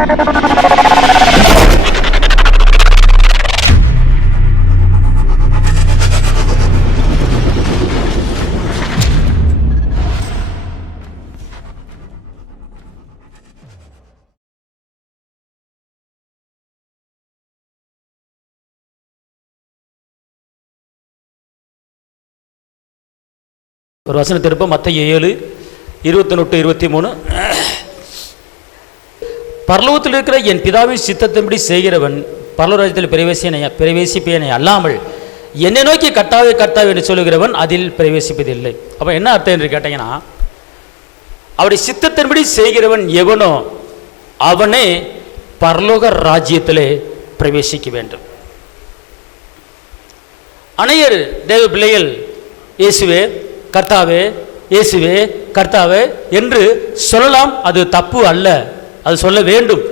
ஒரு வசனத்தை இருப்போம். மத்தேயு 7:21-23. பரலோகத்தில் இருக்கிற என் பிதாவின் சித்தத்தின்படி செய்கிறவன் பரலோகத்தில் பிரவேசிப்பேனே அல்லாமல் என்னை நோக்கி கர்த்தாவே கர்த்தாவே என்று சொல்லுகிறவன் அதில் பிரவேசிப்பதில்லை. அப்போ என்ன அர்த்தம் என்று கேட்டீங்கன்னா, அவருடைய சித்தத்தின்படி செய்கிறவன் எவனோ அவனே பரலோக ராஜ்யத்திலே பிரவேசிக்க வேண்டும். அநேகர் தேவ பிள்ளைகள் இயேசுவே கர்த்தாவே இயேசுவே கர்த்தாவே என்று சொல்லலாம். அது தப்பு அல்ல, அது சொல்ல வேண்டும்.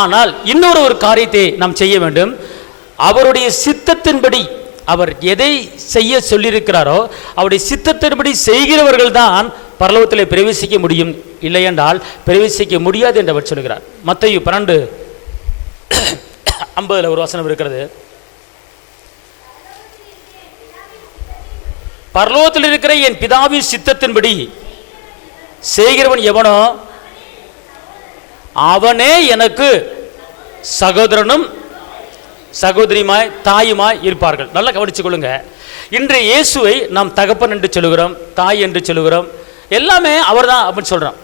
ஆனால் இன்னொரு காரியத்தை நாம் செய்ய வேண்டும். அவருடைய சித்தத்தின்படி அவர் எதை செய்ய சொல்லியிருக்கிறாரோ அவருடைய சித்தத்தின்படி செய்கிறவர்கள் தான் பரலோகத்தில் பிரவேசிக்க முடியும். இல்லை என்றால் பிரவேசிக்க முடியாது என்று அவர் சொல்கிறார். மத்தேயு 12:50 ஒரு வசனம் இருக்கிறது. பரலோகத்தில் இருக்கிற என் பிதாவின் சித்தத்தின்படி செய்கிறவன் எவனோ அவனே எனக்கு சகோதரனும் சகோதரியுமாய் தாயுமாய் இருப்பார்கள். நல்லா கவனித்துக் கொள்ளுங்க. இன்று இயேசுவை நாம் தகப்பன் என்று சொல்லுகிறோம், தாய் என்று சொல்லுகிறோம், எல்லாமே அவர் தான் அப்படின்னு சொல்கிறோம்.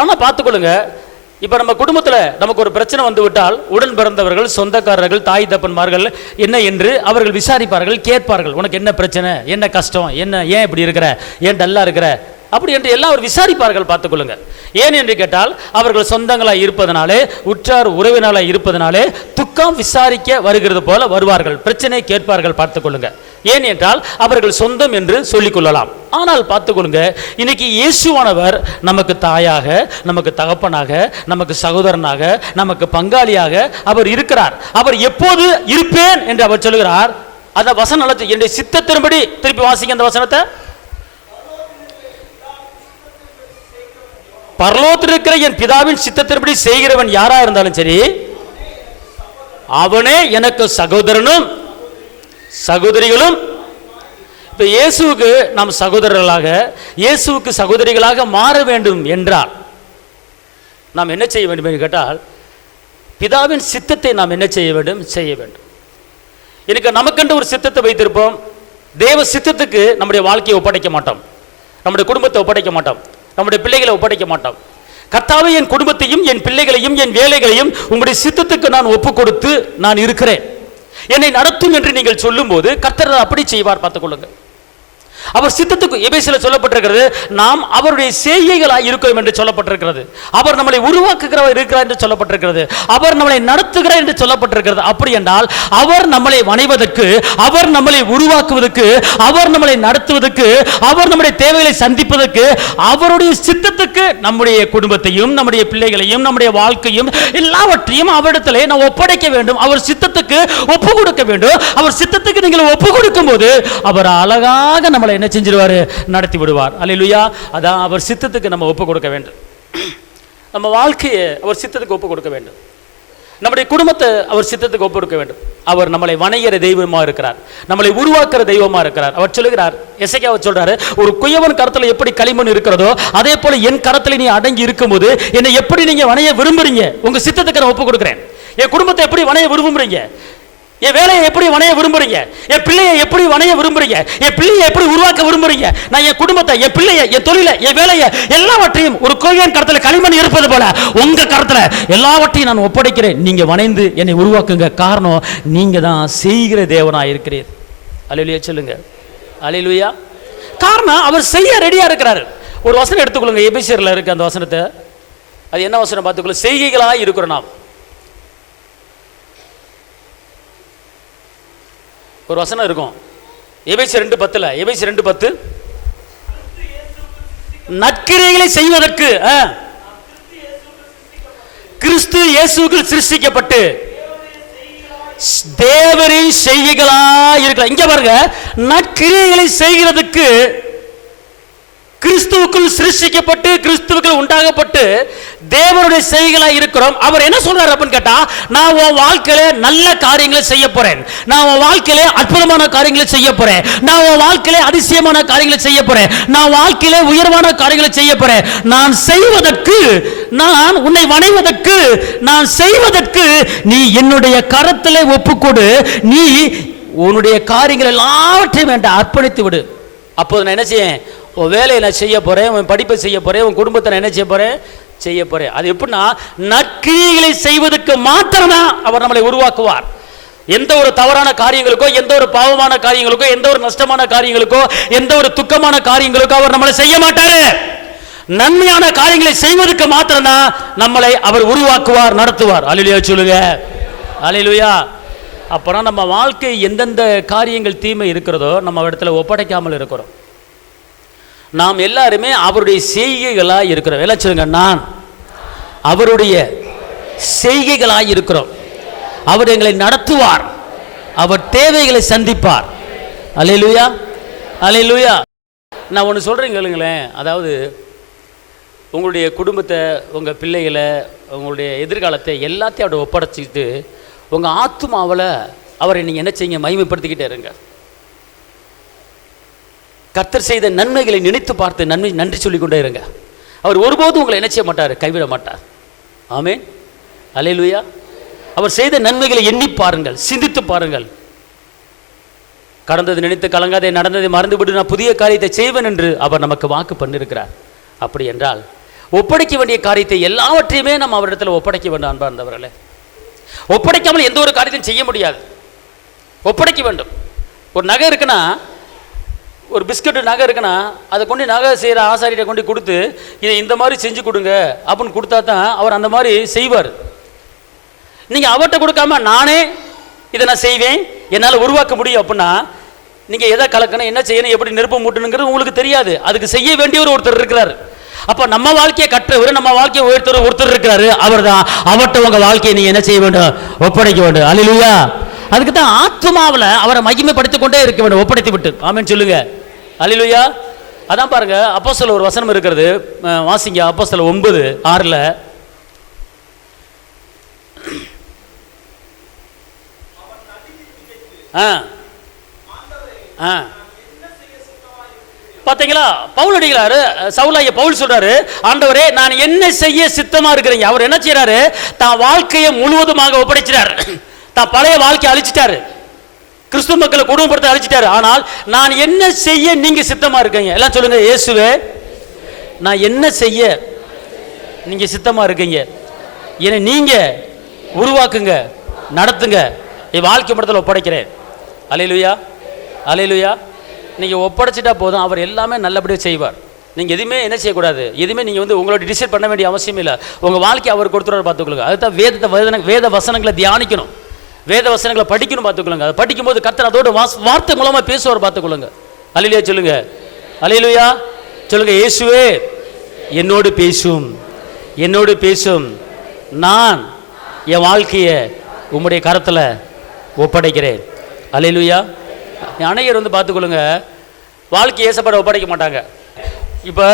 ஆனால் பார்த்துக்கொள்ளுங்க, இப்போ நம்ம குடும்பத்தில் நமக்கு ஒரு பிரச்சனை வந்து விட்டால் உடன் பிறந்தவர்கள் சொந்தக்காரர்கள் தாய் தப்பன்மார்கள் என்ன என்று அவர்கள் விசாரிப்பார்கள், கேட்பார்கள். உனக்கு என்ன பிரச்சனை, என்ன கஷ்டம், என்ன ஏன் இப்படி இருக்கிற, ஏன் டல்லா இருக்கிற அப்படி என்று எல்லாம் அவர் விசாரிப்பார்கள். பார்த்துக்கொள்ளுங்க. ஏன் என்று கேட்டால் அவர்கள் சொந்தங்களாக இருப்பதனாலே உற்றார் உறவினர்களாக இருப்பதனாலே துக்கம் விசாரிக்க வருகிறது போல வருவார்கள், பிரச்சனை கேட்பார்கள். பார்த்துக்கொள்ளுங்க. ஏன் என்றால் அவர்கள் சொந்தம் என்று சொல்லிக் கொள்ளலாம். ஆனால் பார்த்துக்கொள்ளுங்க, இன்னைக்கு இயேசுவானவர் நமக்கு தாயாக, நமக்கு தகப்பனாக, நமக்கு சகோதரனாக, நமக்கு பங்காளியாக அவர் இருக்கிறார். அவர் எப்போது இருப்பேன் என்று அவர் சொல்லுகிறார். அந்த வசனம் என்னுடைய சித்தத்தின்படி, திருப்பி வாசிங்க அந்த வசனத்தை. பரலோகத்தில் இருக்கிற என் பிதாவின் சித்தத்தின்படி செய்கிறவன் யாரா இருந்தாலும் சரி அவனே எனக்கு சகோதரனும் சகோதரிகளும். இப்ப இயேசுவுக்கு நாம் சகோதரர்களாக, இயேசுவுக்கு சகோதரிகளாக மாற வேண்டும் என்றால் நாம் என்ன செய்ய வேண்டும் என்று கேட்டால் பிதாவின் சித்தத்தை நாம் என்ன செய்ய வேண்டும்? செய்ய வேண்டும். எனக்கு நமக்கென்று ஒரு சித்தத்தை வைத்திருப்போம். தேவ சித்தத்துக்கு நம்முடைய வாழ்க்கையை ஒப்படைக்க மாட்டோம், நம்முடைய குடும்பத்தை ஒப்படைக்க மாட்டோம், நம்முடைய பிள்ளைகளை ஒப்படைக்க மாட்டோம். கர்த்தாவே என் குடும்பத்தையும் என் பிள்ளைகளையும் என் வேலைகளையும் உங்களுடைய சித்தத்துக்கு நான் ஒப்பு கொடுத்து நான் இருக்கிறேன், என்னை நடத்தும் என்று நீங்கள் சொல்லும் போது கர்த்தர் அப்படி செய்வார். பார்த்துக்கொள்ளுங்க. அவர் சித்தத்துக்கு எபேசில சொல்லப்பட்டிருக்கிறது, நாம் அவருடைய செய்கைகளாக இருக்கிறோம் என்று சொல்லப்பட்டிருக்கிறது. அவர் நம்மளை உருவாக்குகிறவர் இருக்கிறார் என்று சொல்லப்பட்டிருக்கிறது. அவர் நம்மளை நடத்துகிறார் என்று சொல்லப்பட்டிருக்கிறது. அப்படி என்றால் அவர் நம்மளை வணைவதற்கு, அவர் நம்மளை உருவாக்குவதற்கு, அவர் நம்மளை நடத்துவதற்கு, அவர் நம்முடைய தேவைகளை சந்திப்பதற்கு, அவருடைய சித்தத்துக்கு நம்முடைய குடும்பத்தையும் நம்முடைய பிள்ளைகளையும் நம்முடைய வாழ்க்கையும் எல்லாவற்றையும் அவரிடத்திலே நாம் ஒப்படைக்க வேண்டும். அவர் சித்தத்துக்கு ஒப்பு கொடுக்க வேண்டும். அவர் சித்தத்துக்கு நீங்கள் ஒப்பு கொடுக்கும் போது அவர் அழகாக நம்மளை என்ன செஞ்சிருவாரு? நடத்தி விடுவார். அல்லேலூயா. அதான் அவர் சித்தத்துக்கு நம்ம ஒப்பு கொடுக்க வேண்டும். நம்ம வாழ்க்கையை அவர் சித்தத்துக்கு ஒப்பு கொடுக்க வேண்டும். நம்முடைய குடும்பத்தை அவர் சித்தத்துக்கு ஒப்பு கொடுக்க வேண்டும். அவர் நம்மளை வணைகிற தெய்வமா இருக்கிறார், நம்மளை உருவாக்குற தெய்வமா இருக்கிறார். அவர் சொல்லுகிறார், எசேக்கியா சொல்றாரு, ஒரு குயவன் கரத்துல எப்படி களிமண் இருக்கிறதோ அதே போல என் கரத்துல நீ அடங்கி இருக்கும்போது என்னை எப்படி நீங்க வணைய விரும்புறீங்க, உங்க சித்தத்துக்கு நான் ஒப்பு கொடுக்கிறேன். என் குடும்பத்தை எப்படி வணைய விரும்புறீங்க, என் வேலையை எப்படி வணைய விரும்புறீங்க, என் பிள்ளையை எப்படி வணைய விரும்புறீங்க, என் பிள்ளையை எப்படி உருவாக்க விரும்புறீங்க, நான் என் குடும்பத்தை, என் பிள்ளையை, என் தொழிலை, என் வேலையை எல்லாவற்றையும் ஒரு கோயில் கரத்துல களிமண் இருப்பது போல உங்க கரத்துல எல்லாவற்றையும் நான் ஒப்படைக்கிறேன். நீங்க வணைந்து என்னை உருவாக்குங்க. காரணம், நீங்க தான் செய்கிற தேவனாய் இருக்கிறீர். அல்லேலூயா சொல்லுங்க. அல்லேலூயா. காரணம், அவர் செய்ய ரெடியா இருக்கிறார். ஒரு வசனம் எடுத்துக்கொள்ளுங்க, எபேசியர்ல இருக்கு அந்த வசனத்தை. அது என்ன வசனம் பார்த்துக்கொள்ள? செய்கைகளாய் இருக்கிறோம் நாம். ஒரு வசனம் இருக்கும் எபேசியர் 2:10. எபேசியர் 2:10 நற்கிரியைகளை செய்வதற்கு கிறிஸ்து இயேசுவுக்குள் சிருஷ்டிக்கப்பட்டு தேவரின் செய்கைகளாய் இருக்கிறார். இங்க பாருங்க, நற்கிரியைகளை செய்கிறதுக்கு கிறிஸ்துவுக்குள் சிருஷ்டிக்கப்பட்டு கிறிஸ்துவுக்குள் உண்டாகப்பட்டு தேவனுடைய செய்கைகளா இருக்கிறோம். அவர் என்ன சொல்றாரு அப்படின்னு கேட்டா, நான் உன் வாழ்க்கையில நல்ல காரியங்களை செய்ய போறேன், நான் உன் வாழ்க்கையில அற்புதமான காரியங்களை செய்ய போறேன், நான் உன் வாழ்க்கையில அதிசயமான காரியங்களை செய்ய போறேன், நான் வாழ்க்கையில உயர்வான காரியங்களை செய்ய போறேன். நான் செய்வதற்கு, நான் உன்னை வணைவதற்கு, நான் செய்வதற்கு நீ என்னுடைய கரத்திலே ஒப்புக்கொடு, நீ உன்னுடைய காரியங்கள் எல்லாவற்றையும் வேண்டாம் அர்ப்பணித்து விடு. அப்போது நான் என்ன செய்ய, உன் வேலையை நான் செய்ய போறேன், உன் படிப்பை செய்ய போறேன், உன் குடும்பத்தை நான் என்ன செய்ய போறேன், செய்ய போறேன். அது எப்படின்னா, நற்கிரியைகளை செய்வதற்கு மாத்திரம்தான் அவர் நம்மளை உருவாக்குவார். எந்த ஒரு தவறான காரியங்களுக்கோ, எந்த ஒரு பாவமான காரியங்களுக்கோ, எந்த ஒரு நஷ்டமான காரியங்களுக்கோ, எந்த ஒரு துக்கமான காரியங்களுக்கோ அவர் நம்மளை செய்ய மாட்டாரு. நன்மையான காரியங்களை செய்வதற்கு மாத்திரம்தான் நம்மளை அவர் உருவாக்குவார், நடத்துவார். அல்லேலூயா சொல்லுங்க, அல்லேலூயா. அப்பனா நம்ம வாழ்க்கை எந்தெந்த காரியங்கள் தீமை இருக்கிறதோ நம்ம இடத்துல ஒப்படைக்காமல் இருக்கிறோம். நாம் எல்லாருமே அவருடைய செய்கைகளாய் இருக்கிறோம். எல்லாம் சொல்லுங்க, நான் அவருடைய செய்கைகளாய் இருக்கிறோம். அவர் எங்களை நடத்துவார், அவர் தேவைகளை சந்திப்பார். அல்லேலூயா, அல்லேலூயா. நான் ஒன்று சொல்கிறேன் கேளுங்களேன். அதாவது உங்களுடைய குடும்பத்தை, உங்கள் பிள்ளைகளை, உங்களுடைய எதிர்காலத்தை எல்லாத்தையும் அவரை ஒப்படைச்சிக்கிட்டு உங்கள் ஆத்துமாவில் அவரை நீங்கள் என்ன செய்யுங்க, மகிமைப்படுத்திக்கிட்டே இருங்க. கர்த்தர் செய்த நன்மைகளை நினைத்து பார்த்து நன்றி சொல்லிக்கொண்டே இருங்க. அவர் ஒருபோதும் உங்களை என்ன செய்ய மாட்டார், கைவிட மாட்டார். ஆமென், அல்லேலூயா. அவர் செய்த நன்மைகளை எண்ணி பாருங்கள், சிந்தித்து பாருங்கள். கடந்தது நினைத்து கலங்காதே, நடந்ததை மறந்துவிட்டு நான் புதிய காரியத்தை செய்வேன் என்று அவர் நமக்கு வாக்கு பண்ணியிருக்கிறார். அப்படி என்றால் ஒப்படைக்க வேண்டிய காரியத்தை எல்லாவற்றையுமே நம்ம அவரிடத்தில் ஒப்படைக்க வேண்டும். அன்பார்ந்தவர்களே, ஒப்படைக்காமல் எந்த ஒரு காரியத்தையும் செய்ய முடியாது. ஒப்படைக்க வேண்டும். ஒரு நகை இருக்குன்னா, ஒரு பிஸ்கட் நகை இருக்குன்னா, அதை கொண்டு நகை செய்கிற ஆசாரியை கொண்டு கொடுத்து இதை இந்த மாதிரி செஞ்சு கொடுங்க அப்படின்னு கொடுத்தா தான் அவர் அந்த மாதிரி செய்வார். நீங்கள் அவர்கிட்ட கொடுக்காம நானே இதை நான் செய்வேன், என்னால் உருவாக்க முடியும் அப்படின்னா நீங்கள் எதை கலக்கணும், என்ன செய்யணும், எப்படி நெருப்பம் மூட்டணுங்கிறது உங்களுக்கு தெரியாது. அதுக்கு செய்ய வேண்டியவர் ஒருத்தர் இருக்கிறார். அப்போ நம்ம வாழ்க்கையை கற்றவர், நம்ம வாழ்க்கையை உயர்த்தவர் ஒருத்தர் இருக்கிறாரு. அவர் தான். அவர்கிட்ட உங்கள் வாழ்க்கையை நீங்கள் என்ன செய்ய வேண்டும், ஒப்படைக்க வேண்டும். அல்லேலூயா. அதுக்கு தான் ஆத்துமாவில் அவரை மகிமைப்படுத்திக் கொண்டே இருக்க வேண்டும், ஒப்படைத்து விட்டு. ஆமென் சொல்லுங்க, அல்லேலூயா. அதான் பாருங்க, அப்போஸ்தலர் ஒரு வசனம் இருக்கிறது, வாசிங்க. அப்போஸ்தலர் 9:6. பார்த்தீங்களா, பவுல் அடிக்கிறாரு, சவுலாகிய பவுல் சொல்றாரு, ஆண்டவரே நான் என்ன செய்ய சித்தமா இருக்கிறீங்க. அவர் என்ன செய்யறாரு, தான் வாழ்க்கையை முழுவதுமாக ஒப்படைச்சிட்டாரு. தான் பழைய வாழ்க்கையை அழிச்சிட்டாரு, கிறிஸ்துவ மக்களை குடும்பப்படுத்த அழிச்சிட்டாரு. ஆனால் நான் என்ன செய்ய நீங்க சித்தமா இருக்கீங்க. எல்லாம் சொல்லுங்க, இயேசுவே நான் என்ன செய்ய நீங்க சித்தமா இருக்கீங்க, என்னை நீங்க உருவாக்குங்க, நடத்துங்க, என் வாழ்க்கை படத்தில் ஒப்படைக்கிறேன். அல்லேலூயா, அல்லேலூயா. நீங்கள் ஒப்படைச்சிட்டா போதும், அவர் எல்லாமே நல்லபடியாக செய்வார். நீங்கள் எதுவுமே என்ன செய்யக்கூடாது, எதுவுமே நீங்கள் உங்களோட டிசைட் பண்ண வேண்டிய அவசியம் இல்லை. உங்கள் வாழ்க்கை அவர் கொடுத்துருவார், பார்த்துக்கொள்ளுங்க. அதுதான் வேத வசனங்களை தியானிக்கணும், வேத வசனங்களை படிக்கணும், பார்த்துக்கொள்ளுங்க. அதை படிக்கும்போது கர்த்தர் அதோட வார்த்தை மூலமாக பேசுவார், பார்த்துக்கொள்ளுங்க. அல்லேலூயா சொல்லுங்க, அல்லேலூயா சொல்லுங்க. இயேசுவே என்னோடு பேசும், என்னோடு பேசும், நான் என் வாழ்க்கையை உம்முடைய கரத்தில் ஒப்படைக்கிறேன். அல்லேலூயா. அநேகர் பார்த்துக்கொள்ளுங்க, வாழ்க்கை ஏசப்பட ஒப்படைக்க மாட்டாங்க. இப்போ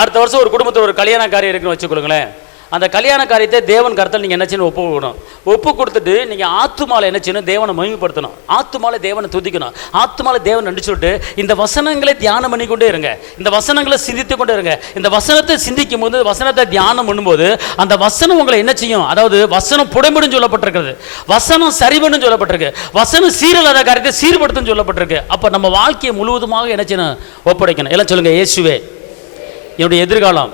அடுத்த வருஷம் ஒரு குடும்பத்தில் ஒரு கல்யாண காரியம் இருக்குன்னு வச்சுக்கொள்ளுங்களேன். அந்த கல்யாண காரியத்தை தேவன் கருத்தில் நீங்கள் என்ன செய்யணும், ஒப்பு கொடுக்கணும். ஒப்பு கொடுத்துட்டு நீங்கள் ஆத்துமாலை என்ன செய்யணும், தேவனை மகிமைப்படுத்தணும், ஆத்துமாலை தேவனை துதிக்கணும், ஆத்துமாலை தேவன் நன்றி சொல்லிட்டு இந்த வசனங்களை தியானம் பண்ணிக்கொண்டே இருங்க, இந்த வசனங்களை சிந்தித்து கொண்டே இருங்க. இந்த வசனத்தை சிந்திக்கும் போது, வசனத்தை தியானம் பண்ணும்போது அந்த வசனம் உங்களை என்ன செய்யும், அதாவது வசனம் புடமிடும் சொல்லப்பட்டிருக்கிறது, வசனம் சரிபடும் சொல்லப்பட்டிருக்கு, வசனம் சீரல்லாத காரியத்தை சீர்படுத்தும் சொல்லப்பட்டிருக்கு. அப்போ நம்ம வாழ்க்கையை முழுவதுமாக என்ன செய்யணும், ஒப்படைக்கணும். எல்லாம் சொல்லுங்க, இயேசுவே என்னுடைய எதிர்காலம்,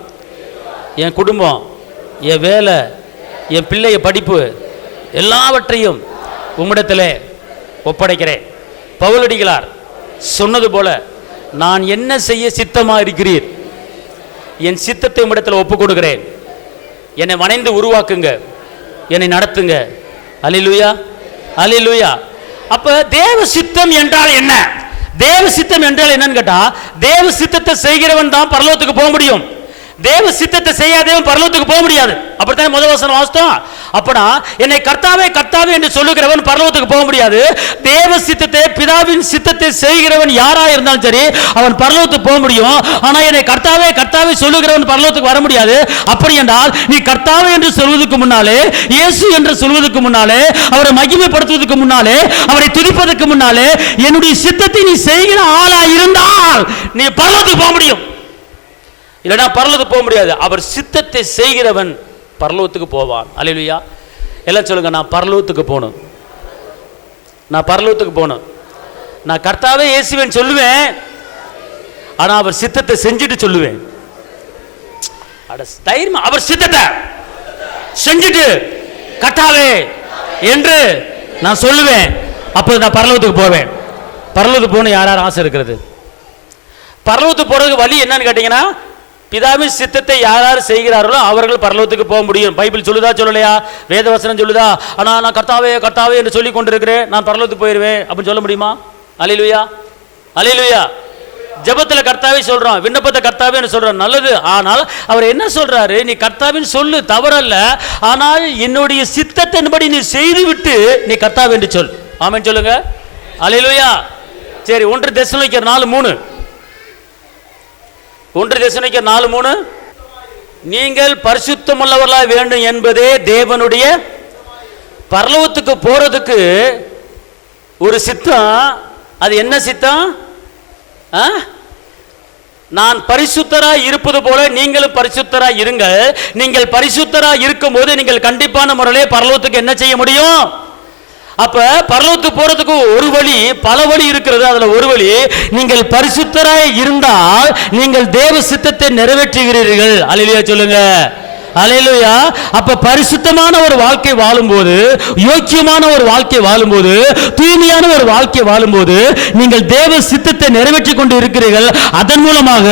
என் குடும்பம், என் வேலை, என் பிள்ளைய படிப்பு எல்லாவற்றையும் உம்மிடத்திலே ஒப்படைக்கிறேன். பவுலடிகளார் சொன்னது போல, நான் என்ன செய்ய சித்தமா இருக்கிறீர், என் சித்தத்தை உம்மிடத்தில் ஒப்புக் கொடுக்கிறேன், என்னை வணைந்து உருவாக்குங்க, என்னை நடத்துங்க. அல்லேலூயா, அல்லேலூயா. அப்ப தேவ சித்தம் என்றால் என்ன, தேவ சித்தம் என்றால் என்னன்னு கேட்டா, தேவ சித்தத்தை செய்கிறவன் தான் பரலோகத்துக்கு போக முடியும். தேவ சித்தத்தை செய்யாதவன் பரலோகத்துக்கு போக முடியாது. அப்படித்தான் முதல் வசனம் வாசித்தோம். அப்பனா என்னை கர்த்தாவே கர்த்தாவே என்று சொல்லுகிறவன் பரலோகத்துக்கு போக முடியாது. தேவ சித்தத்தை, பிதாவின் சித்தத்தை செய்கிறவன் யாரா இருந்தாலும் சரி அவன் பரலோகத்துக்கு போக முடியும். ஆனா என்னை கர்த்தாவே கர்த்தாவே சொல்லுகிறவன் பரலோகத்துக்கு வர முடியாது. அப்படி என்றால் நீ கர்த்தாவே என்று சொல்வதற்கு முன்னாலே, இயேசு என்று சொல்வதற்கு முன்னாலே, அவரை மகிமைப்படுத்துவதற்கு முன்னாலே, அவரை துதிப்பதற்கு முன்னாலே என்னுடைய சித்தத்தை நீ செய்கிற ஆளா இருந்தால் நீ பரலோகத்துக்கு போக முடியும். இல்லைனா பரலோகத்துக்கு போக முடியாது. அவர் சித்தத்தை செய்கிறவன் பரலோகத்துக்கு போவான். அல்லேலூயா. எல்லாம் சொல்லுங்க, நான் பரலோகத்துக்கு போகணும், நான் பரலோகத்துக்கு போகணும். நான் கர்த்தாவே இயேசுவேன் சொல்லுவேன், ஆனா அவர் சித்தத்தை செஞ்சுட்டு சொல்லுவேன். அவர் சித்தத்தை செஞ்சுட்டு கர்த்தாவே என்று நான் சொல்லுவேன். அப்போ நான் பரலோகத்துக்கு போவேன். பரலோகத்துக்கு போகணும் யார் யார் ஆசை இருக்கிறது? பரலோகத்துக்கு போறதுக்கு வழி என்னன்னு கேட்டீங்கன்னா, பிதாவின் சித்தத்தை யார் யார் செய்கிறார்களோ அவர்கள் பரலோகத்துக்கு போக முடியும். பைபிள் சொல்லுதா சொல்லலையா? வேதவசனம் சொல்லுதா? ஆனா நான் கர்த்தாவே கர்த்தாவே என்று சொல்லி கொண்டிருக்கிறேன், நான் பரலோகத்துக்கு போயிடுவேன் அப்படின்னு சொல்ல முடியுமா? அல்லேலூயா, அல்லேலூயா. ஜெபத்துல கர்த்தாவே சொல்றோம், விண்ணப்பத்தை கர்த்தாவே சொல்றோம், நல்லது. ஆனால் அவர் என்ன சொல்றாரு? நீ கர்த்தாவின் சொல்லு, தவறல்ல, ஆனால் என்னுடைய சித்தத்தின்படி நீ செய்து விட்டு நீ கர்த்தாவே என்று சொல். ஆமென் சொல்லுங்க. அல்லேலூயா. சரி, 1 தெசலோனிக்கர் 4:3, 1 தெசலோனிக்கர் 4:3, நீங்கள் பரிசுத்தமுள்ளவர்களாக வேண்டும் என்பதே தேவனுடைய பரலோகத்துக்கு போறதுக்கு ஒரு சித்தம். அது என்ன சித்தம்? நான் பரிசுத்தராய் இருப்பது போல நீங்களும் பரிசுத்தராய் இருங்கள். நீங்கள் பரிசுத்தராய் இருக்கும் போது நீங்கள் கண்டிப்பான முறையிலே பரலோகத்துக்கு என்ன செய்ய முடியும்? அப்ப பரலோகத்துக்கு போறதுக்கு ஒரு வழி, பல வழி இருக்கிறது. அதுல ஒரு வழி, நீங்கள் பரிசுத்தராய் இருந்தால் நீங்கள் தேவ சித்தத்தை நிறைவேற்றுகிறீர்கள். அல்லேலூயா சொல்லுங்க. அல்லேலூயா. அப்ப பரிசுத்தமான ஒரு வாழ்க்கை வாழும்போது, யோக்கியமான ஒரு வாழ்க்கை வாழும்போது, தூய்மையான ஒரு வாழ்க்கை வாழும்போது நீங்கள் தேவ சித்தத்தை நிறைவேற்றிக் கொண்டு இருக்கிறீர்கள். அதன் மூலமாக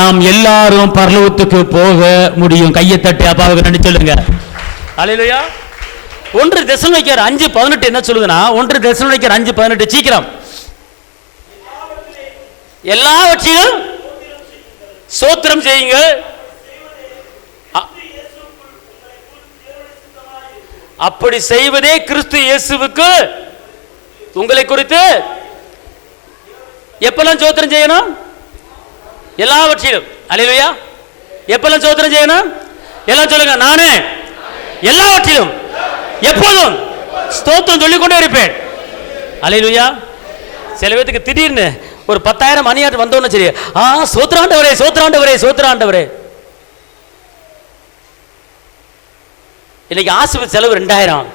நாம் எல்லாரும் பரலோகத்துக்கு போக முடியும். கையை தட்டி அப்பாவுக்கு நன்றி சொல்லுங்க. அல்லேலூயா. 1 தெசலோனிக்கர் 5:18 என்ன சொல்லுதுன்னா, 1 தெசலோனிக்கர் 5:18, சீக்கிரம். எல்லாவற்றையும் ஸ்தோத்திரம் செய்யுங்கள், அப்படி செய்வதே கிறிஸ்து இயேசுவுக்கு உங்களை குறித்து. எப்பெல்லாம் ஸ்தோத்திரம் செய்யணும்? எல்லாவற்றிலும். அல்லேலூயா. எப்பெல்லாம் ஸ்தோத்திரம் செய்யணும்? எல்லாம் சொல்லுங்க. நானே எல்லாவற்றிலும் எப்போதும் ஸ்தோத்திரம் சொல்லிக்கொண்டே இருப்பேன். அல்லேலூயா. சில பேருக்கு திடீர்னு ஒரு 10,000 மணியாட்டு வந்தோன்னு சரி, சோத்ராண்டவரே சோத்ராண்டவரே சோத்ராண்டவரே. இன்னைக்கு ஆஸ்பத்திரி செலவு 2,000.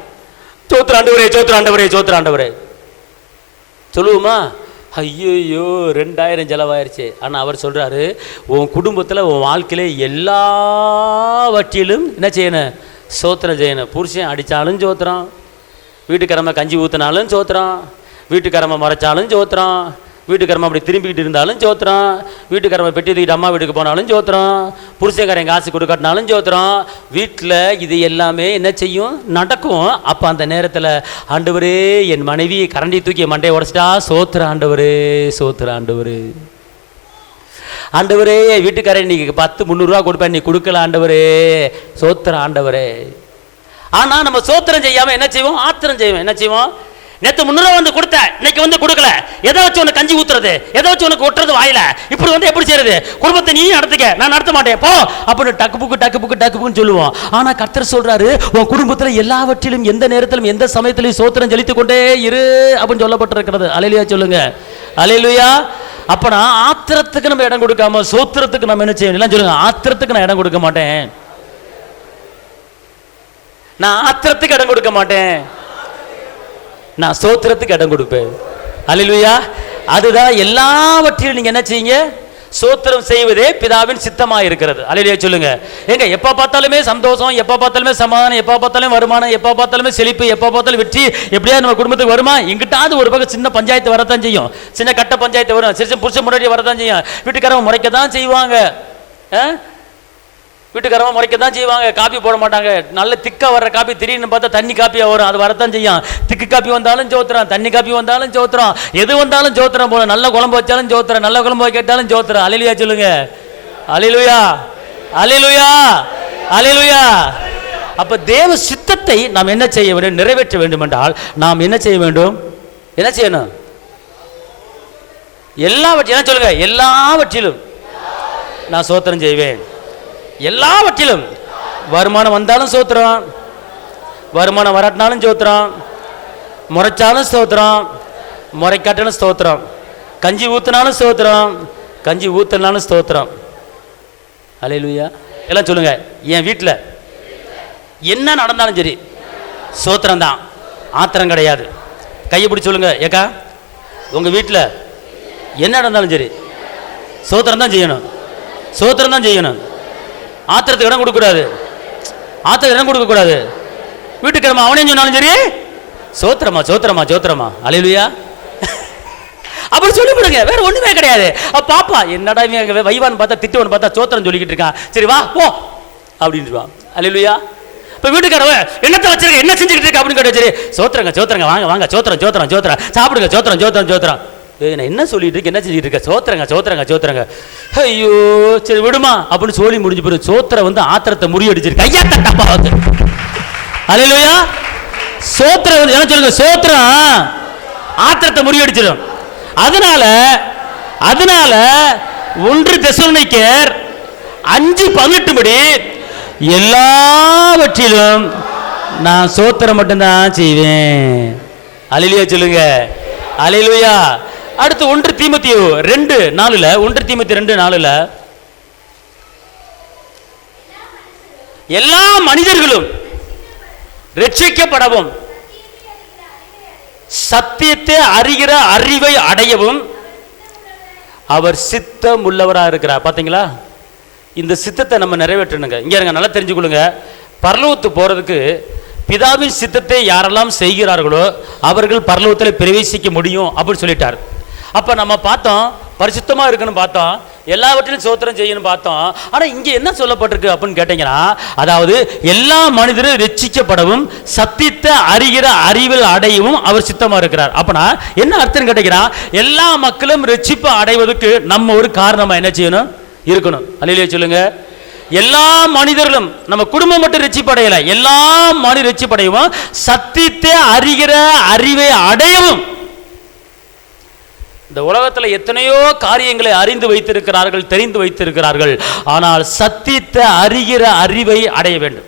சோத்ராண்டவரே சோத்ராண்டவரே சோத்ராண்டவரே சொல்லுவோமா? ஐயோ 2,000 செலவாயிருச்சு. ஆனால் அவர் சொல்றாரு, உன் குடும்பத்தில் உன் வாழ்க்கையில எல்லாவற்றிலும் என்ன செய்யணும்? சோத்திரம் செய்யணும். புருஷன் அடித்தாலும் சோத்திரம், வீட்டுக்காரம்மா கஞ்சி ஊற்றினாலும் சோத்திரம், வீட்டுக்காரம்மா மறைச்சாலும் சோத்திரம், வீட்டுக்காரம்மா அப்படி திரும்பிக்கிட்டு இருந்தாலும் சோத்திரம், வீட்டுக்காரம்மா பெட்டி தூக்கிட்டு அம்மா வீட்டுக்கு போனாலும் சோத்திரம், புருஷன்காரன் காசு கொடுக்காட்டினாலும் சோத்திரம். வீட்டில் இது எல்லாமே என்ன செய்யும்? நடக்கும். அப்போ அந்த நேரத்தில், ஆண்டவரே என் மனைவி கரண்டி தூக்கி மண்டையை உடச்சிட்டா, சோத்திரம் ஆண்டவரே சோத்திரம் ஆண்டவரே. ஆண்டவரே வீட்டுக்காரன் இன்னைக்கு 10-300 ரூபா கொடுப்பேன், நீ கொடுக்கல ஆண்டவரே, சோத்திரம் ஆண்டவரே. ஆனா நம்ம சோத்திரம் செய்யாம என்ன செய்வோம்? ஆத்திரம் செய்வோம். என்ன செய்வோம்? நேற்று 300 ரூபா வந்து கொடுத்த, இன்னைக்கு வந்து கொடுக்கல, எதை வச்சு உனக்கு கஞ்சி ஊத்துறது, எதை வச்சு உனக்கு ஒட்டுறது வாயில, இப்படி வந்து எப்படி செய்யறது? குடும்பத்தை நீ நடத்துக்க, நான் நடத்த மாட்டேன் போ அப்படின்னு டக்குப்புக்குன்னு சொல்லுவோம். ஆனா கர்த்தர் சொல்றாரு, உன் குடும்பத்துல எல்லாவற்றிலும் எந்த நேரத்திலும் எந்த சமயத்திலும் சோத்திரம் செலுத்திக் கொண்டே இரு அப்படின்னு சொல்லப்பட்டிருக்கிறது. அல்லேலூயா சொல்லுங்க. அல்லேலூயா. அப்ப நான் ஆத்திரத்துக்கு நம்ம இடம் கொடுக்காம சோத்திரத்துக்கு நம்ம என்ன செய்யணும்? சொல்லுங்க. ஆத்திரத்துக்கு நான் இடம் கொடுக்க மாட்டேன். நான் ஆத்திரத்துக்கு இடம் கொடுக்க மாட்டேன், நான் சோத்திரத்துக்கு இடம் கொடுப்பேன். அல்லேலூயா. அதுதான் எல்லாவற்றையும் நீங்க என்ன செய்யுங்க? சோத்திரம் செய்வதே பிதாவின் சித்தமாக இருக்கிறது. அல்லேலூயா சொல்லுங்க. எங்க எப்ப பார்த்தாலுமே சந்தோஷம், எப்ப பார்த்தாலுமே சமாதானம், எப்ப பார்த்தாலும் வருமானம், எப்ப பார்த்தாலுமே செழிப்பு, எப்ப பார்த்தாலும் வெற்றி எப்படியா நம்ம குடும்பத்துக்கு வருமா? இங்கிட்டாவது ஒரு பக்கம் சின்ன பஞ்சாயத்து வரத்தான் செய்யும், சின்ன கட்ட பஞ்சாயத்து வரும், சிறு புருஷன் முன்னாடி வரத்தான் செய்யும். வீட்டுக்காரங்க முறைக்க தான் செய்வாங்க, வீட்டுக்காரங்க முறைக்க தான் செய்வாங்க. காப்பி போட மாட்டாங்க. நல்ல திக்கா வர்ற காப்பி திடீர்னு பார்த்தா தண்ணி காப்பியா வரும், அது வரத்தான் செய்யும். திக்கு காப்பி வந்தாலும் ஜோத்திரம், தண்ணி காப்பி வந்தாலும் ஜோத்திரம், எது வந்தாலும் ஜோத்திரம் போல. நல்ல குழம்பு வச்சாலும் ஜோத்திரம், நல்ல குழம்பு கேட்டாலும் ஜோத்திரம். அல்லேலூயா சொல்லுங்க. அல்லேலூயா. அல்லேலூயா, அல்லேலூயா. அப்ப தேவ சித்தத்தை நாம் என்ன செய்ய வேண்டும்? நிறைவேற்ற வேண்டும் என்றால் நாம் என்ன செய்ய வேண்டும்? என்ன செய்யணும்? எல்லாவற்றிலும் என்ன சொல்லுங்க? எல்லாவற்றிலும் நான் சோத்திரம் செய்வேன். எல்லாவற்றிலும் வருமானம் வந்தாலும் சோத்திரம், வருமானம் வராட்டினாலும் சோத்திரம், முறைச்சாலும் ஸ்தோத்திரம், முறைக்காட்டினாலும் ஸ்தோத்திரம், கஞ்சி ஊத்தினாலும் ஸ்தோத்திரம், கஞ்சி ஊத்தினாலும் ஸ்தோத்திரம். அல்லேலூயா. எல்லாம் சொல்லுங்க. என் வீட்டில் என்ன நடந்தாலும் சரி ஸ்தோத்திரம் தான், ஆத்திரம் கிடையாது. கையை பிடிச்சி சொல்லுங்க. ஏக்கா, உங்க வீட்டில் என்ன நடந்தாலும் சரி ஸ்தோத்திரம் தான் செய்யணும், ஸ்தோத்திரம் தான் செய்யணும். ஆத்திரத்துக்கு இடம் கொடுக்கக்கூடாது, ஆத்திரத்துக்கு இடம் கொடுக்கக்கூடாது. வீட்டுக்கிழமை அவனையும் சொன்னாலும் சரி சோத்திரமா சோத்திரமா சோத்திரமா. அல்லேலூயா. அப்படி சொல்லிவிடுங்க, வேற ஒண்ணுமே கிடையாது. பாப்பா என்னடா வைவான்னு பார்த்தா திட்டுவன் பார்த்தா சோத்திரம் சொல்லிக்கிட்டு இருக்கான், சரி வா போ அப்படின்ட்டு. அல்லேலூயா. இப்போ வீட்டுக்காரவ என்னத்தை வச்சிருக்க, என்ன செஞ்சுக்கிட்டு இருக்க அப்படின்னு கேட்டா, சரி சோத்திரங்க சோத்திரங்க, வாங்க வாங்க சோத்திரம் சோத்திரம் சோத்திரம், சாப்பிடுங்க சோத்திரம் சோத்திரம் சோத்திரம். நான் என்ன சொல்லிட்டு இருக்க, என்ன செஞ்சுட்டு இருக்க? சோத்திரங்க சோத்திரங்க சோத்திரங்க. ஐயோ சரி விடுமா அப்படின்னு சொல்லி முடிஞ்சு போயிரு. சோத்திரம் வந்து ஆத்திரத்தை முறியடிச்சிருக்கு. ஐயா தட்டப்பா வந்து. அல்லேலூயா. சோத்திரம் என்ன சொல்லுங்க? சோத்திரம் ஆத்திரத்தை முறியடிச்சிடும். அதனால 1 தெசலோனிக்கேயர் 5:18 படி எல்லாவற்றிலும் நான் சோத்திரம் மட்டும்தான் செய்வேன். அல்லேலூயா சொல்லுங்க. அல்லேலூயா. அடுத்து 1 தீமோத்தேயு 2:4 1 தீமோத்தேயு 2:4 எல்லா மனிதர்களும் ரட்சிக்கப்படவும் சத்தியத்தை அறிகிற அறிவை அடையவும் அவர் சித்தம் உள்ளவராக இருக்கிறார். பார்த்தீங்களா? இந்த சித்தத்தை நம்ம நிறைவேற்றணுங்க. இங்க இருங்க, நல்லா தெரிஞ்சுக்கொள்ளுங்க. பரலோகத்துக்கு போறதுக்கு பிதாவின் சித்தத்தை யாரெல்லாம் செய்கிறார்களோ அவர்கள் பரலோகத்தில் பிரவேசிக்க முடியும் அப்படின்னு சொல்லிட்டார். அப்ப நம்ம பார்த்தோம், பரிசுத்தமா இருக்குன்னு பார்த்தோம், எல்லாவற்றிலும் சோத்திரம் செய்யணும் பார்த்தோம். ஆனா இங்க என்ன சொல்லப்பட்டிருக்கு அப்படின்னு கேட்டீங்கன்னா, அதாவது எல்லா மனிதரும் ரட்சிக்கப்படவும் சத்தியத்தை அறிகிற அறிவில் அடையவும் அவர் சித்தமா இருக்கிறார். அப்பனா என்ன அர்த்தம் கேட்டீங்கன்னா, எல்லா மக்களும் ரட்சிப்பு அடைவதற்கு நம்ம ஒரு காரணமா என்ன செய்யணும்? இருக்கணும். அல்லேலூயா சொல்லுங்க. எல்லா மனிதர்களும், நம்ம குடும்பம் மட்டும் ரட்சிப்படையல, எல்லா மனிதரும் ரட்சிப்படையவும் சத்தியத்தை அறிகிற அறிவை அடையவும். இந்த உலகத்தில் எத்தனையோ காரியங்களை அறிந்து வைத்திருக்கிறார்கள், தெரிந்து வைத்திருக்கிறார்கள். ஆனால் சத்தியத்தை அறிகிற அறிவை அடைய வேண்டும்.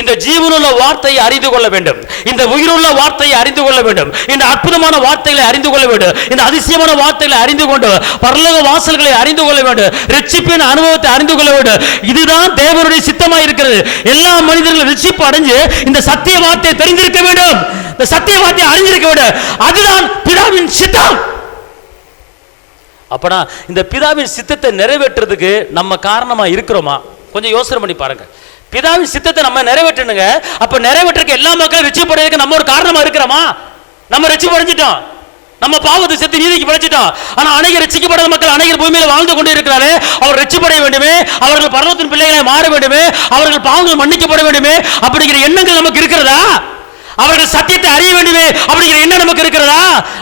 இந்த ஜீவனுள்ள வார்த்தையை அறிந்து கொள்ள வேண்டும், இந்த உயிருள்ள வார்த்தையை அறிந்து கொள்ள வேண்டும், இந்த அற்புதமான வார்த்தைகளை அறிந்து கொள்ள வேண்டும், இந்த அதிசயமான வார்த்தைகளை அறிந்து கொண்டு பரலோக வாசல்களை அறிந்து கொள்ள வேண்டும், ரட்சிப்பின் அனுபவத்தை அறிந்து கொள்ள வேண்டும். இதுதான் தேவனுடைய சித்தமாக இருக்கிறது. எல்லா மனிதர்களும் ரட்சிப்பு அடைஞ்சு இந்த சத்திய வார்த்தையை தெரிந்திருக்க வேண்டும், இந்த சத்திய வார்த்தையை அறிந்திருக்க வேண்டும். அதுதான் பிதாவின் சித்தம். அப்பனா இந்த பிதாவின் சித்தத்தை நிறைவேற்றுறதுக்கு நம்ம காரணமா இருக்கிறோமா? கொஞ்சம் யோசனை பண்ணி பாருங்க. பிதாவின் சித்தத்தை நம்ம நிறைவேற்றணுங்க. அப்ப நிறைவேற்றுக்கு எல்லா மக்களும் ரட்சிப்படையதுக்கு நம்ம ஒரு காரணமா இருக்கிறோமா? நம்ம ரட்சிப்படைஞ்சிட்டோம், நம்ம பாவத்தை செத்து நீதிக்கு படைச்சிட்டோம். ஆனா அநேகர் ரட்சிக்கப்படாத மக்கள் அநேகர் பூமியில வாழ்ந்து கொண்டு இருக்கிறாரே, அவர் ரட்சிப்படைய வேண்டுமே, அவர்கள் பரலோகத்தின் பிள்ளைகளை மாற வேண்டுமே, அவர்கள் பாவங்கள் மன்னிக்கப்பட வேண்டுமே அப்படிங்கிற எண்ணங்கள் நமக்கு இருக்கிறதா? அவர்கள் சத்தியத்தை அறிய வேண்டுமே அப்படிங்கிற என்ன நமக்கு இருக்கிறதா?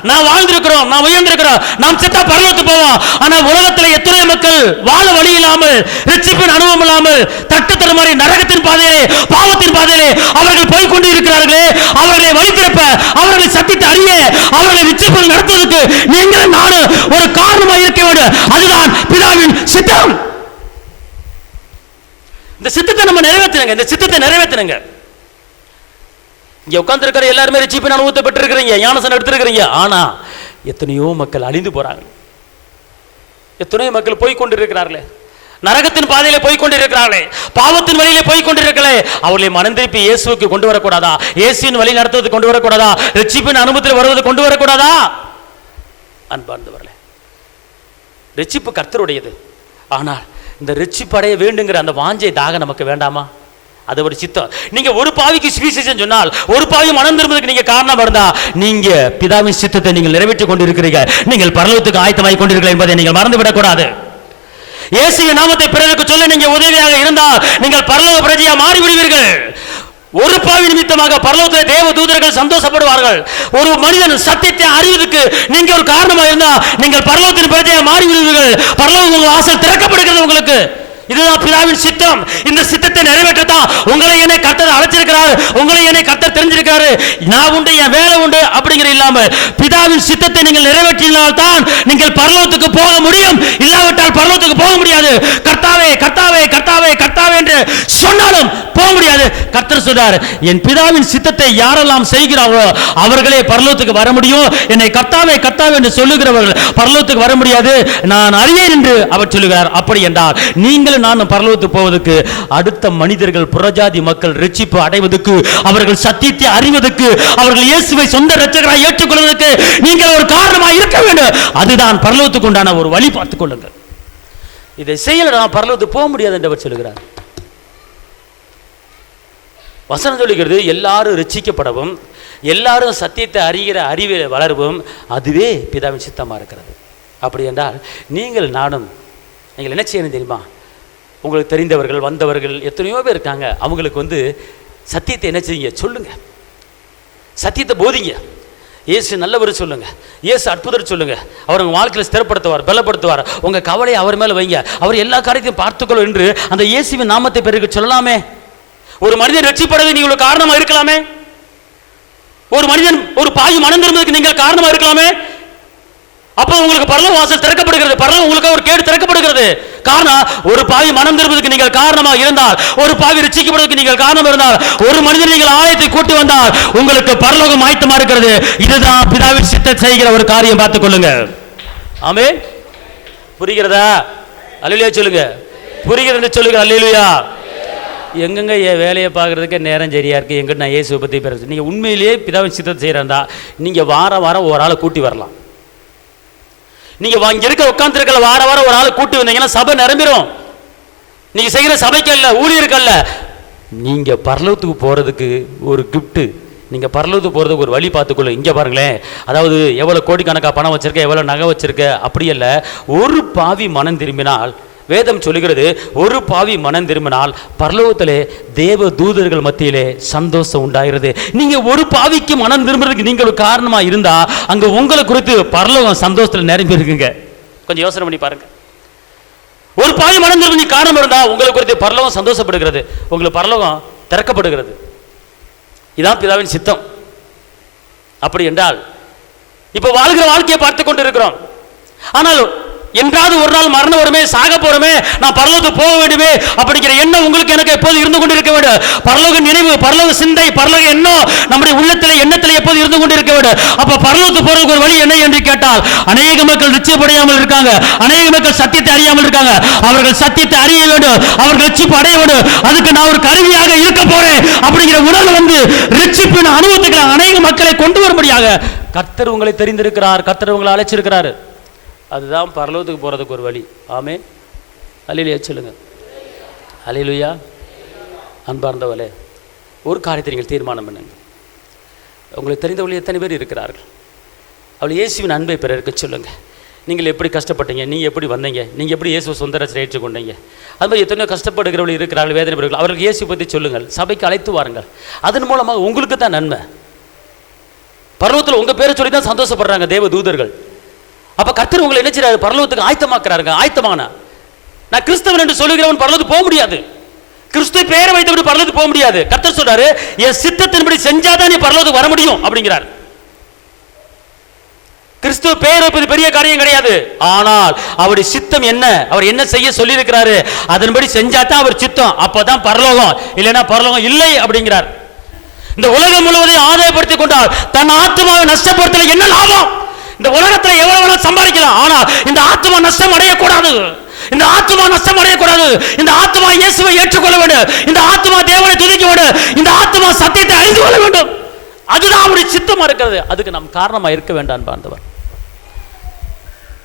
நாம் வாழ்ந்திருக்கிறோம், நாம் உயர்ந்திருக்கிறோம், நாம் செத்தா பரலோகத்துக்கு போவோம். ஆனா உலகத்தில் எத்தனை மக்கள் வாழ வழி இல்லாமல், ரட்சிப்பின் அனுபவம் இல்லாமல், தட்டுத்தர மாதிரி நரகத்தின் பாதையிலே, பாவத்தின் பாதையிலே அவர்கள் போய் கொண்டு இருக்கிறார்களே. அவர்களை வழி திறப்ப, அவர்களை சத்தியத்தை அறிய, அவர்களை ரட்சிப்பில் நடத்துவதற்கு நீங்கள் நானும் ஒரு காரணமாக இருக்க வேண்டும். அதுதான் பிதாவின் சித்தம். இந்த சித்தத்தை நம்ம நிறைவேற்றுங்க, இந்த சித்தத்தை நிறைவேற்றுங்க. இங்க உட்கார்ந்து இருக்கிற எல்லாருமே ரட்சிப்பின் அனுபவத்தை பெற்றிருக்கிறீங்க, ஞானஸ்நானம் எடுத்திருக்கிறீங்க. ஆனா எத்தனையோ மக்கள் அழிந்து போறாங்க, எத்தனையோ மக்கள் போய் கொண்டிருக்கிறார்களே, நரகத்தின் பாதையிலே போய் கொண்டிருக்கிறார்களே, பாவத்தின் வழியிலே போய் கொண்டிருக்கலே. அவர்களை மனம் திருப்பி இயேசுவுக்கு கொண்டு வரக்கூடாதா? இயேசுவின் வழி நடத்துவது கொண்டு வரக்கூடாதா? ரட்சிப்பின் அனுபவத்தில் வருவது கொண்டு வரக்கூடாதா? அன்பார்ந்தவர்களே, ரட்சிப்பு கர்த்தருடையது. ஆனால் இந்த ரட்சிப்பு அடைய வேண்டுங்கிற அந்த வாஞ்சை தாக நமக்கு வேண்டாமா? அது ஒரு சித்தம். நீங்க ஒரு பாவிக்கு சுவிசேஷம் சொன்னால், ஒரு பாவி மனம் திரும்புவதற்கு நீங்க காரணமா இருந்தா, நீங்க பிதாவின் சித்தத்தை நீங்கள் நிறைவேற்றிக் கொண்டிருக்கிறீங்க, நீங்கள் பரலோகத்துக்கு ஆயத்தமாகிக் கொண்டிருக்கிறீர்கள் என்பதை நீங்கள் மறந்துவிடக் கூடாது. இயேசுவின் நாமத்தை பிறருக்கு சொல்ல நீங்க உதவியாக இருந்தால் நீங்கள் பரலோக பிரஜையா மாறி விடுவீர்கள். ஒரு பாவி நிமித்தமாக பரலோகத்தில் தேவ தூதர்கள் சந்தோஷப்படுவார்கள். ஒரு மனிதன் சத்தியத்தை அறிவதற்கு நீங்க ஒரு காரணமா இருந்தா நீங்கள் பரலோகத்தின் பிரஜையா மாறி விடுவீர்கள். பரலோக வாசல் திறக்கப்படுகிறது உங்களுக்கு. இதுதான் பிதாவின் சித்தம். இந்த சித்தத்தை நிறைவேற்றத்தான் உங்களை என்னை கர்த்தர் அழைச்சிருக்கிறார், உங்களை என்னை கர்த்தர் தெரிஞ்சிருக்கிறாரு. நான் உண்டு, என் வேலை உண்டு அப்படிங்கிற இல்லாம பிதாவின் சித்தத்தை நீங்கள் நிறைவேற்றினால்தான் நீங்கள் பரலோகத்துக்கு போக முடியும். இல்லாவிட்டால் பரலோகத்துக்கு போக முடியாது. கர்த்தாவே கர்த்தாவே கர்த்தாவே கர்த்தாவே என்று சொன்னாலும் போக முடியாது. கர்த்தர் சொல்றார், என் பிதாவின் சித்தத்தை யாரெல்லாம் செய்கிறார்களோ அவர்களே பரலோகத்துக்கு வர முடியும். என்னை கர்த்தாவே கர்த்தாவே என்று சொல்லுகிறவர்கள் பரலோகத்துக்கு வர முடியாது, நான் அறியேன் என்று அவர் சொல்லுகிறார். அப்படி என்றால் நீங்கள் நானும் பரலோகத்துக்கு போவதற்கு, அடுத்த மனிதர்கள் புறஜாதி மக்கள் ரட்சிப்பு அடைவதற்கு, அவர்கள் சத்தியத்தை அறிவதற்கு, அவர்கள் இயேசுவை சொந்த இரட்சகராய் ஏற்றுக்கொள்வதற்கு நீங்கள் ஒரு காரணமாக இருக்க வேண்டும். அதுதான் பரலோகத்துக்கு உண்டான ஒரு வழி. பார்த்துக் கொள்ளுங்கள். இதை செய்யல நான் பரலோகத்துக்கு போக முடியாது என்று அவர் சொல்லுகிறார். வசனம் சொல்லுகிறது, எல்லாரும் ரட்சிக்கப்படவும் எல்லாரும் சத்தியத்தை அறிகிற அறிவில் வளரவும் அதுவே பிதாவின் சித்தமா இருக்கிறது. அப்படி என்றால் நீங்கள் நானும் நீங்கள் என்ன செய்யணும் தெரியுமா? உங்களுக்கு தெரிந்தவர்கள் வந்தவர்கள் எத்தனையோ பேர் இருக்காங்க. அவங்களுக்கு சத்தியத்தை என்ன செய்யுங்க? சொல்லுங்க, சத்தியத்தை போதிங்க. இயேசு நல்லவர் சொல்லுங்க, இயேசு அற்புதர் சொல்லுங்க. அவர் உங்கள் வாழ்க்கையில் ஸ்திரப்படுத்துவார், பலப்படுத்துவார். உங்கள் கவலையை அவர் மேலே வைங்க, அவர் எல்லா காரியத்தையும் பார்த்துக்கொள்ளும் என்று அந்த இயேசுவின் நாமத்தை பிறகு சொல்லலாமே. ஒரு மனிதன் ரட்சிப்படவே நீங்கள் ஒரு காரணமாக இருக்கலாமே. ஒரு மனிதன் ஒரு பாவி மனம் திரும்புவதற்கு நீங்கள் காரணமாக இருக்கலாமே. அப்போ உங்களுக்கு பரலோக வாசல் திறக்கப்படுகிறது, பரலோகம் உங்களுக்கு ஒரு கேடு திறக்கப்படுகிறது. காரணம், ஒரு பாவி மனம் திரும்புவதற்கு நீங்கள் காரணமாக இருந்தால், ஒரு பாவி ரட்சிக்கப்படுவதற்கு நீங்கள் காரணம் இருந்தால், ஒரு மனிதன் நீங்கள் ஆலயத்தை கூட்டி வந்தால் உங்களுக்கு பரலோகம் ஆயத்தமா இருக்கிறது. இதுதான் பிதாவின் சித்தம் செய்கிற ஒரு காரியம். பார்த்துக் கொள்ளுங்க. ஆமென். புரிகிறதா? அல்லேலூயா சொல்லுங்க. புரிகிறது சொல்லுங்க. அல்லேலூயா. எங்கெங்க என் வேலையை பார்க்கறதுக்கு நேரம் சரியா இருக்கு, எங்கிட்ட நான் இயேசுவை பற்றி பேசுறது. நீங்கள் உண்மையிலேயே பிதாவின் சித்தத்தை செய்கிறதா நீங்கள் வாரம் ஒரு ஆளை கூட்டி வரலாம். நீங்கள் இங்கே இருக்க உட்காந்துருக்கல வாரம் ஒரு ஆளை கூட்டி வந்தீங்கன்னா சபை நிரம்பிடும். நீங்கள் செய்கிற சபைக்கு அல்ல, ஊழியருக்கல்ல, நீங்கள் பரலோகத்துக்கு போகிறதுக்கு ஒரு கிஃப்ட்டு. நீங்கள் பரலோகத்துக்கு போகிறதுக்கு ஒரு வழி பார்த்துக்கொள்ள. இங்கே பாருங்களேன், அதாவது எவ்வளோ கோடிக்கணக்காக பணம் வச்சிருக்க, எவ்வளோ நகை வச்சிருக்க அப்படி அல்ல. ஒரு பாவி மனம் திரும்பினால், வேதம் சொல்லுகிறது, ஒரு பாவி மனம் திரும்பினால் பரலோகத்திலே தேவ தூதர்கள் மத்தியிலே சந்தோஷம் உண்டாகிறது. நீங்க ஒரு பாவிக்கு மனம் திரும்புறதுக்கு நீங்க ஒரு காரணமா இருந்தா அங்க உங்களை குறித்து பரலோகம் சந்தோஷத்தில் நிரம்பி இருக்குங்க. கொஞ்சம் யோசனை பண்ணி பாருங்க. ஒரு பாவி மனம் திரும்ப நீ காரணம் இருந்தா உங்களை குறித்து பரலோகம் சந்தோஷப்படுகிறது, உங்களுக்கு பரலோகம் திறக்கப்படுகிறது. இதான் பிதாவின் சித்தம். அப்படி என்றால் இப்ப வாழ்கிற வாழ்க்கையை பார்த்து கொண்டு இருக்கிறோம். ஆனால் என்றாவது ஒரு நாள் மரணம் வருமே, சாக போறமே, நான் பரலோகத்துக்கு போக வேண்டுமே அப்படிங்கிற எண்ணம் உங்களுக்கு எனக்கு எப்போது இருந்து கொண்டு இருக்க வேண்டும். பரலோக நினைவு, பரலோக சிந்தை, பரலோக எண்ணம் நம்முடைய உள்ளத்திலே எண்ணத்திலே எப்போது இருந்து கொண்டு இருக்க வேண்டும். அப்ப பரலோகத்துக்கு போறதுக்கு ஒரு வழி என்ன என்று கேட்டால், அநேக மக்கள் நிச்சயப்படையாமல் இருக்காங்க, அநேக மக்கள் சத்தியத்தை அறியாமல் இருக்காங்க. அவர்கள் சத்தியத்தை அறிய வேண்டும், அவர்கள் ரட்சிப்பு அடைய வேண்டும். அதுக்கு நான் ஒரு கருவியாக இருக்க போறேன் அப்படிங்கிற உணர்வு ரட்சிப்பின் அனுபவத்துக்கு அநேக மக்களை கொண்டு வரும்படியாக கர்த்தர் உங்களை தெரிந்திருக்கிறார், கர்த்தர் உங்களை அழைச்சிருக்கிறார். அதுதான் பரலோகத்துக்கு போகிறதுக்கு ஒரு வழி. ஆமென். அல்லேலூயா சொல்லுங்க. அல்லேலூயா. அன்பார்ந்தவளே, ஒரு காரியத்தை நீங்கள் தீர்மானம் பண்ணுங்க. உங்களுக்கு தெரிந்தவர்கள் எத்தனை பேர் இருக்கிறார்கள்? அவள் இயேசுவின் அன்பை பிறருக்கு சொல்லுங்க. நீங்கள் எப்படி கஷ்டப்பட்டீங்க, நீங்கள் எப்படி வந்தீங்க, நீங்கள் எப்படி இயேசுவை சொந்த ரசனை ஏற்றுக்கொண்டீங்க. அது மாதிரி எத்தனையோ கஷ்டப்படுகிறவர்கள் இருக்கிறார்கள், வேதனை பெறுகிறார்கள். அவர்களுக்கு இயேசு பற்றி சொல்லுங்கள், சபைக்கு அழைத்து வாருங்கள். அதன் மூலமாக உங்களுக்கு தான் நன்மை. பரலோகத்தில் உங்கள் பேரை சொல்லி தான் சந்தோஷப்படுறாங்க தேவ தூதர்கள். அப்ப கர்த்தர் உங்களை என்ன செய்றாரு? பரலோகத்துக்கு ஆயத்தமாக்குறாருங்க. ஆயத்தமானா நான் கிறிஸ்தவன் என்று சொல்லுகிறவன் பரலோகத்துக்கு போக முடியாது. கிறிஸ்துவை பேரை வைத்தபடி பரலோகத்துக்கு போக முடியாது. கர்த்தர் சொல்றாரு, என் சித்தத்தின்படி செஞ்சாதான் நீ பரலோகத்துக்கு வர முடியும் அப்படிங்கிறார். கிறிஸ்துவ பேர் வைப்பது பெரிய காரியம் கிடையாது. ஆனால் அவருடைய சித்தம் என்ன, அவர் என்ன செய்ய சொல்லி இருக்கிறாரு அதன்படி செஞ்சாதான் அவர் சித்தம். அப்பதான் பரலோகம், இல்லைன்னா பரலோகம் இல்லை அப்படிங்கிறார். இந்த உலகம் முழுவதையும் ஆதாயப்படுத்திக் கொண்டால் தன் ஆத்மாவை நஷ்டப்படுத்தல என்ன லாபம்? இந்த உலகத்தில் எவ்வளவு சம்பாதிக்கலாம், ஆனால் இந்த ஆத்மா நஷ்டம் அடையக்கூடாது. இந்த ஆத்மா நஷ்டம் அடையக்கூடாது. இந்த ஆத்மா இயேசுவை ஏற்றுக்கொள்ள வேண்டும். இந்த ஆத்மா தேவனை துதிக்க வேண்டும். இந்த ஆத்மா சத்தியத்தை அறிந்து கொள்ள வேண்டும். அதுதான் அவருடைய சித்தமா இருக்கிறது. அதுக்கு நாம் காரணமா இருக்க வேண்டாம். பாண்டவர்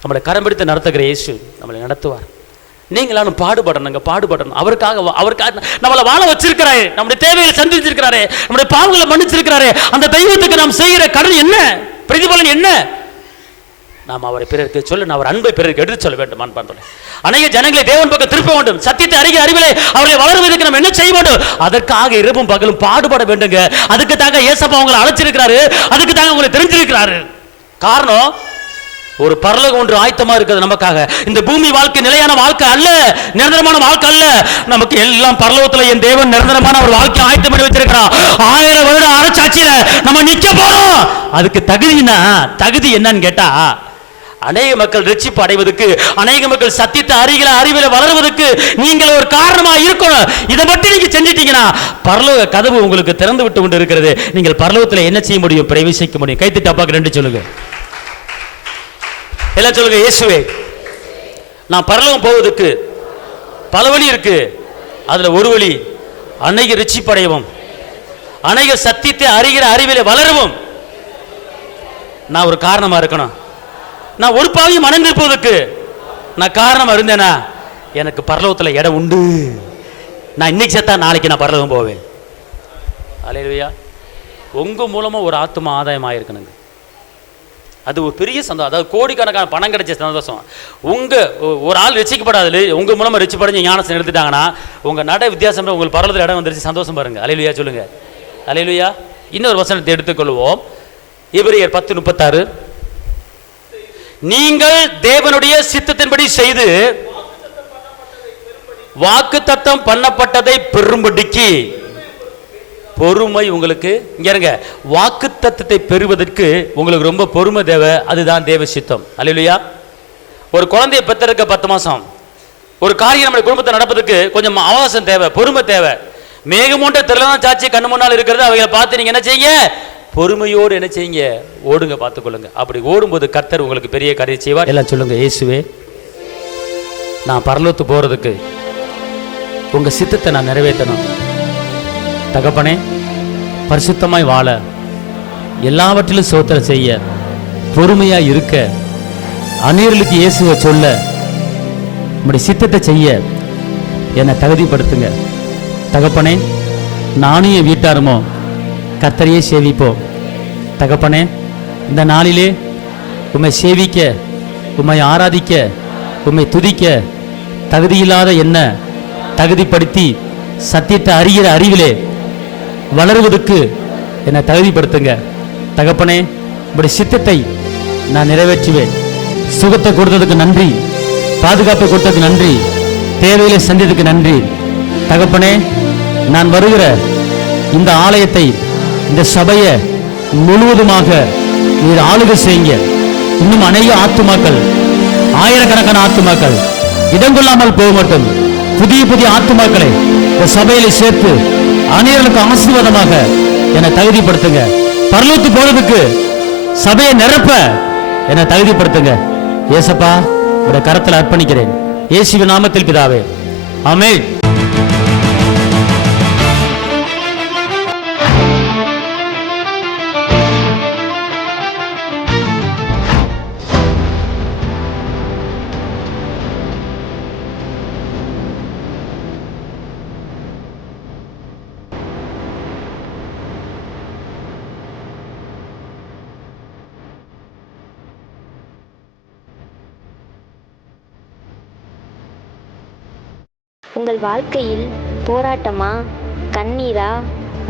நம்மளை கரம் பிடித்து நடத்துகிற இயேசு நம்மளை நடத்துவார். நீங்களாம் பாடுபடணுங்க, பாடுபடணும். அவருக்காக நம்மளை வாழ வச்சிருக்கிறாரு, நம்முடைய தேவைகளை சந்திச்சிருக்கிறாரு, நம்முடைய பாவங்களை மன்னிச்சிருக்கிறாரு. அந்த தெய்வத்துக்கு நாம் செய்கிற கடன் என்ன, பிரதிபலன் என்ன? நாம் அவரை பிறருக்கு சொல்ல, அவர் அன்பை பிறருக்கு எடுத்து சொல்ல வேண்டும். பண்றேன் அநேக ஜனங்களை தேவன் பக்கம் திருப்ப வேண்டும். சத்தியத்தை அறிவிலே அவர்களை வளர்வதற்கு நாம் என்ன செய்ய வேண்டும்? அதற்காக இரவும் பகலும் பாடுபட வேண்டுங்க. அதுக்கு தாங்க ஏசப்பா உங்களை அழைச்சிருக்கிறாரு, அதுக்கு தாங்க உங்களை தெரிஞ்சிருக்கிறாரு. காரணம், ஒரு பரலோகம் ஒன்று ஆயத்தமா இருக்கிறது நமக்காக. இந்த பூமி வாழ்க்கை நிலையான வாழ்க்கை அல்ல, நிரந்தரமான வாழ்க்கை அல்ல. நமக்கு எல்லாம் பரலோகத்துல என் தேவன் நிரந்தரமான ஒரு வாழ்க்கை ஆயத்தம் பண்ணி வச்சிருக்கிறான். 1000 வருடம் அரசாட்சியில நம்ம நிக்க போறோம். அதுக்கு தகுதி என்னன்னு கேட்டா, அநேக மக்கள் ரட்சிப்பு அடைவதற்கு, அநேக மக்கள் சத்தியத்தை அறிவில வளர்வதற்கு நீங்கள் ஒரு காரணமா இருக்கணும். இதை மட்டும் நீங்க செஞ்சிட்டீங்கன்னா பரலோக கதவு உங்களுக்கு திறந்து விட்டு கொண்டு இருக்கிறது. நீங்கள் பரலோகத்தில் என்ன செய்ய முடியும்? பிரவேசிக்க முடியும். கைத்தட்டி அப்பாக்கு 2 சொல்லுங்க. எல்லாம் சொல்லுங்க. இயேசுவே, நான் பரலோகம் போவதற்கு பல வழி இருக்கு. அதுல ஒரு வழி அநேக ரட்சிப்பு அடையவும், அநேக சத்தியத்தை அறிவில வளரவும் நான் ஒரு காரணமா இருக்கணும். நான் ஒரு பாவியும் மனந்திருப்பதற்கு நான் காரணமா இருந்தேனா எனக்கு பரலோகத்தில் இடம் உண்டு. நான் இன்னைக்கு செத்தா நாளைக்கு நான் பரலோகம் போவேன். அல்லேலூயா. உங்க மூலமா ஒரு ஆத்துமா ஆதாயம் ஆயிருக்கணுங்க. அது ஒரு பெரிய சந்தோஷம். அதாவது கோடிக்கணக்கான பணம் கிடைச்ச சந்தோஷம். உங்க ஒரு ஆள் ரசிக்கப்படாது, உங்க மூலமா ரசிப்படைஞ்சு ஞானத்தை எடுத்துட்டாங்கன்னா உங்க நட வித்தியாசம், உங்களுக்கு பரலோகத்தில் இடம் வந்துருச்சு. சந்தோஷம் பாருங்க. அல்லேலூயா சொல்லுங்க. அல்லேலூயா. இன்னொரு வசனத்தை எடுத்துக்கொள்வோம். எபிரேயர் 10:36. நீங்கள் தேவனுடைய சித்தத்தின்படி செய்து வாக்குத்தத்தம் பண்ணப்பட்டதை பெறும்படிக்கு பொறுமை உங்களுக்கு. இங்க இருங்க, வாக்குத்தத்தத்தை பெறுவதற்கு உங்களுக்கு ரொம்ப பொறுமை தேவை. அதுதான் தேவ சித்தம். அல்லேலூயா. ஒரு குழந்தையை பெற்றெடுக்க 10 மாசம், ஒரு காரியம் நம்முடைய குடும்பத்தை நடப்பதற்கு கொஞ்சம் அவகாசம் தேவை, பொறுமை தேவை. மேகமூண்ட திரளான சாட்சி கண்ணு முன்னால் இருக்கிறது. அவைகளை பார்த்து நீங்க என்ன செய்யுங்க? பொறுமையோடு என்ன செய்யுங்க? ஓடுங்க, பார்த்துக்கொள்ளுங்க. அப்படி ஓடும்போது கர்த்தர் உங்களுக்கு பெரிய காரியம் செய்வார். எல்லாம் சொல்லுங்க. இயேசுவே, நான் பரலோகத்துக்கு போறதுக்கு உங்க சித்தத்தை நான் நிறைவேற்றணும். தகப்பனே, பரிசுத்தமாய் வாழ, எல்லாவற்றிலும் சோத்திரம் செய்ய, பொறுமையா இருக்க, அநேகருக்கு இயேசுவை சொல்ல, உங்களுடைய சித்தத்தை செய்ய என்னை தகுதிப்படுத்துங்க. தகப்பனே, நானும் என் வீட்டாருமோ கர்த்தரையே சேவிப்போம். தகப்பனே, இந்த நாளிலே உம்மை சேவிக்க, உம்மை ஆராதிக்க, உம்மை துதிக்க தகுதியில்லாத என்ன தகுதிப்படுத்தி சத்தியத்தை அறிகிற அறிவிலே வளருவதற்கு என்னை தகுதிப்படுத்துங்க. தகப்பனே, உங்களுடைய சித்தத்தை நான் நிறைவேற்றுவேன். சுகத்தை கொடுத்ததுக்கு நன்றி, பாதுகாப்பை கொடுத்ததுக்கு நன்றி, தேவையிலே சந்தித்ததுக்கு நன்றி. தகப்பனே, நான் வருகிற இந்த ஆலயத்தை, இந்த சபையை முழுவதுமாக நீர் ஆளுகை செய்யுங்க. இன்னும் அநேக ஆத்துமாக்கள், ஆயிரக்கணக்கான ஆத்துமாக்கள் இடம் கொள்ளாமல் போக மாட்டோம். புதிய புதிய ஆத்துமாக்களை இந்த சபையில சேர்த்து அநேகருக்கு ஆசீர்வாதமாக என்னை தகுதிப்படுத்துங்க. பரலோகத்துக்கு போறதுக்கு சபையை நிரப்ப என்னை தகுதிப்படுத்துங்க. ஏசப்பா, உடைய கரத்தில் அர்ப்பணிக்கிறேன். இயேசுவின் நாமத்தில் பிதாவே, ஆமென். உங்கள் வாழ்க்கையில் போராட்டமா, கண்ணீரா,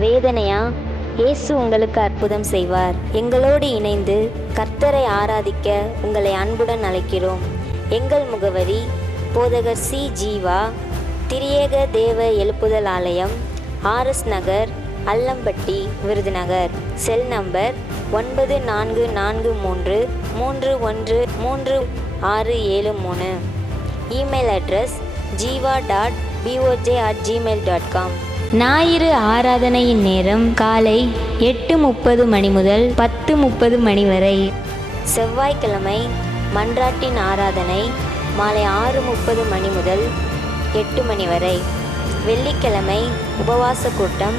வேதனையா? இயேசு உங்களுக்கு அற்புதம் செய்வார். எங்களோடு இணைந்து கர்த்தரை ஆராதிக்க உங்களை அன்புடன் அழைக்கிறோம். எங்கள் முகவரி: போதகர் சி. ஜீவா, திரியேக தேவ எழுப்புதல் ஆலயம், RS Nagar, Allampatti, Virudhunagar. Cell number 9443313673. Email address jiva.boj@gmail.com. ஞாயிறு ஆராதனையின் நேரம் காலை 8:30 மணி முதல் 10:30 மணி வரை. செவ்வாய்க்கிழமை மன்றாட்டின் ஆராதனை மாலை 6:30 மணி முதல் 8 மணி வரை. வெள்ளிக்கிழமை உபவாச கூட்டம்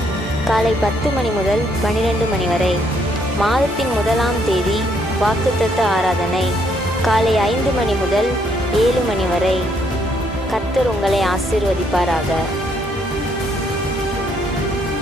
காலை 10 மணி முதல் 12 மணி வரை. மாதத்தின் 1ஆம் தேதி வாக்குத்தத்த ஆராதனை காலை 5 மணி முதல் 7 மணி வரை. கர்த்தர் உங்களை ஆசீர்வதிப்பாராக.